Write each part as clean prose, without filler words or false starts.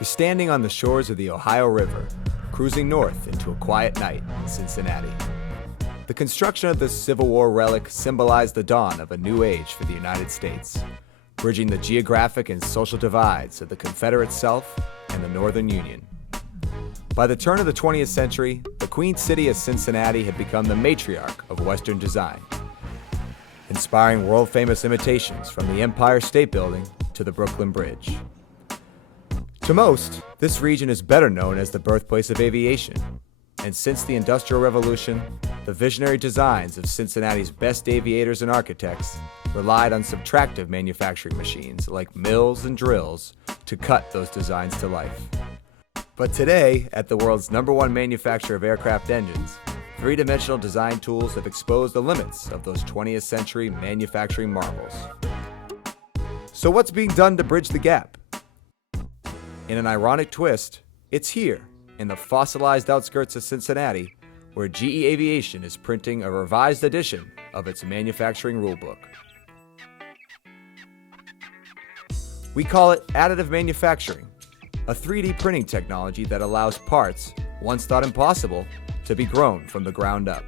You're standing on the shores of the Ohio River, cruising north into a quiet night in Cincinnati. The construction of this Civil War relic symbolized the dawn of a new age for the United States, bridging the geographic and social divides of the Confederate South and the Northern Union. By the turn of the 20th century, the Queen City of Cincinnati had become the matriarch of Western design, inspiring world-famous imitations from the Empire State Building to the Brooklyn Bridge. To most, this region is better known as the birthplace of aviation, and since the Industrial Revolution, the visionary designs of Cincinnati's best aviators and architects relied on subtractive manufacturing machines like mills and drills to cut those designs to life. But today, at the world's #1 manufacturer of aircraft engines, three-dimensional design tools have exposed the limits of those 20th century manufacturing marvels. So what's being done to bridge the gap? In an ironic twist, it's here, in the fossilized outskirts of Cincinnati, where GE Aviation is printing a revised edition of its manufacturing rulebook. We call it additive manufacturing, a 3D printing technology that allows parts, once thought impossible, to be grown from the ground up.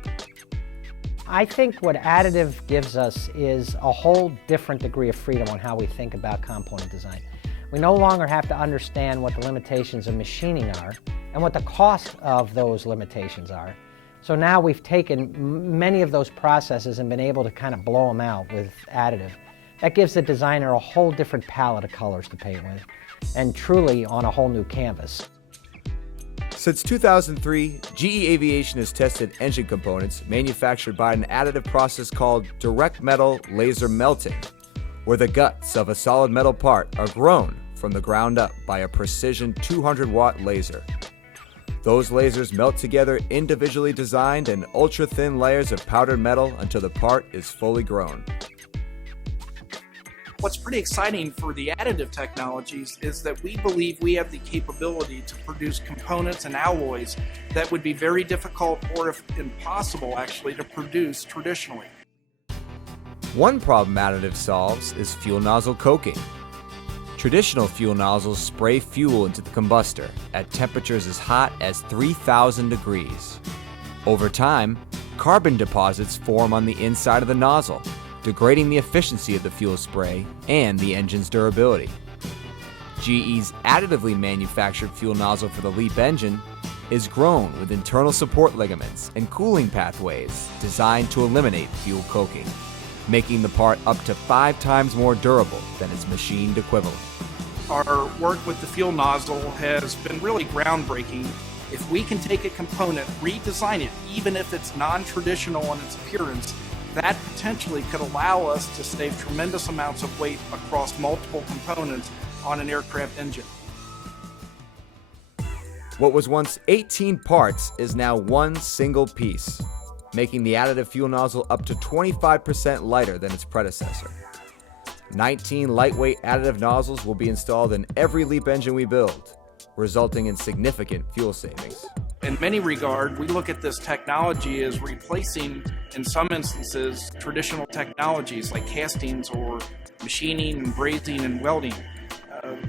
I think what additive gives us is a whole different degree of freedom on how we think about component design. We no longer have to understand what the limitations of machining are and what the cost of those limitations are. So now we've taken many of those processes and been able to kind of blow them out with additive. That gives the designer a whole different palette of colors to paint with, and truly on a whole new canvas. Since 2003, GE Aviation has tested engine components manufactured by an additive process called direct metal laser melting, where the guts of a solid metal part are grown from the ground up by a precision 200-watt laser. Those lasers melt together individually designed and ultra-thin layers of powdered metal until the part is fully grown. What's pretty exciting for the additive technologies is that we believe we have the capability to produce components and alloys that would be very difficult or if impossible actually to produce traditionally. One problem additive solves is fuel nozzle coking. Traditional fuel nozzles spray fuel into the combustor at temperatures as hot as 3,000 degrees. Over time, carbon deposits form on the inside of the nozzle, degrading the efficiency of the fuel spray and the engine's durability. GE's additively manufactured fuel nozzle for the LEAP engine is grown with internal support ligaments and cooling pathways designed to eliminate fuel coking, making the part up to 5 times more durable than its machined equivalent. Our work with the fuel nozzle has been really groundbreaking. If we can take a component, redesign it, even if it's non-traditional in its appearance, that potentially could allow us to save tremendous amounts of weight across multiple components on an aircraft engine. What was once 18 parts is now one single piece, making the additive fuel nozzle up to 25% lighter than its predecessor. 19 lightweight additive nozzles will be installed in every LEAP engine we build, resulting in significant fuel savings. In many regards, we look at this technology as replacing, in some instances, traditional technologies like castings or machining and brazing and welding.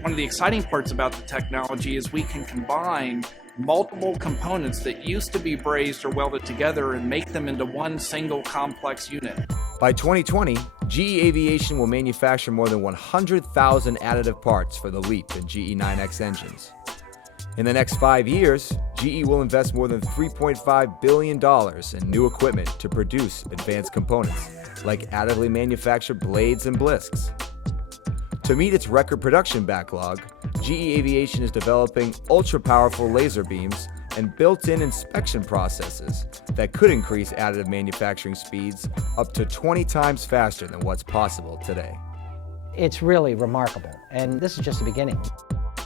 One of the exciting parts about the technology is we can combine multiple components that used to be brazed or welded together and make them into one single complex unit. By 2020, GE Aviation will manufacture more than 100,000 additive parts for the LEAP and GE 9X engines. In the next 5 years, GE will invest more than $3.5 billion in new equipment to produce advanced components, like additively manufactured blades and blisks. To meet its record production backlog, GE Aviation is developing ultra-powerful laser beams and built-in inspection processes that could increase additive manufacturing speeds up to 20 times faster than what's possible today. It's really remarkable, and this is just the beginning.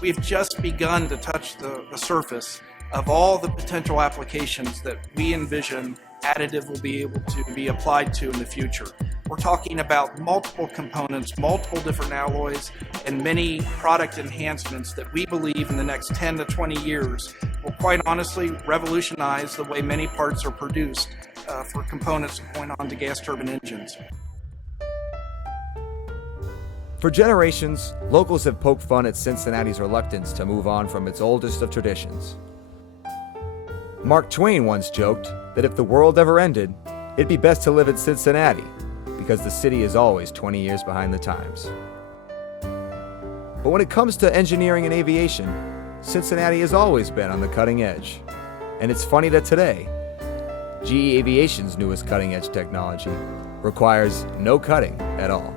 We've just begun to touch the surface of all the potential applications that we envision additive will be able to be applied to in the future. We're talking about multiple components, multiple different alloys, and many product enhancements that we believe in the next 10 to 20 years will quite honestly revolutionize the way many parts are produced for components going on to gas turbine engines. For generations, locals have poked fun at Cincinnati's reluctance to move on from its oldest of traditions. Mark Twain once joked that if the world ever ended, it'd be best to live in Cincinnati, because the city is always 20 years behind the times. But when it comes to engineering and aviation, Cincinnati has always been on the cutting edge. And it's funny that today, GE Aviation's newest cutting-edge technology requires no cutting at all.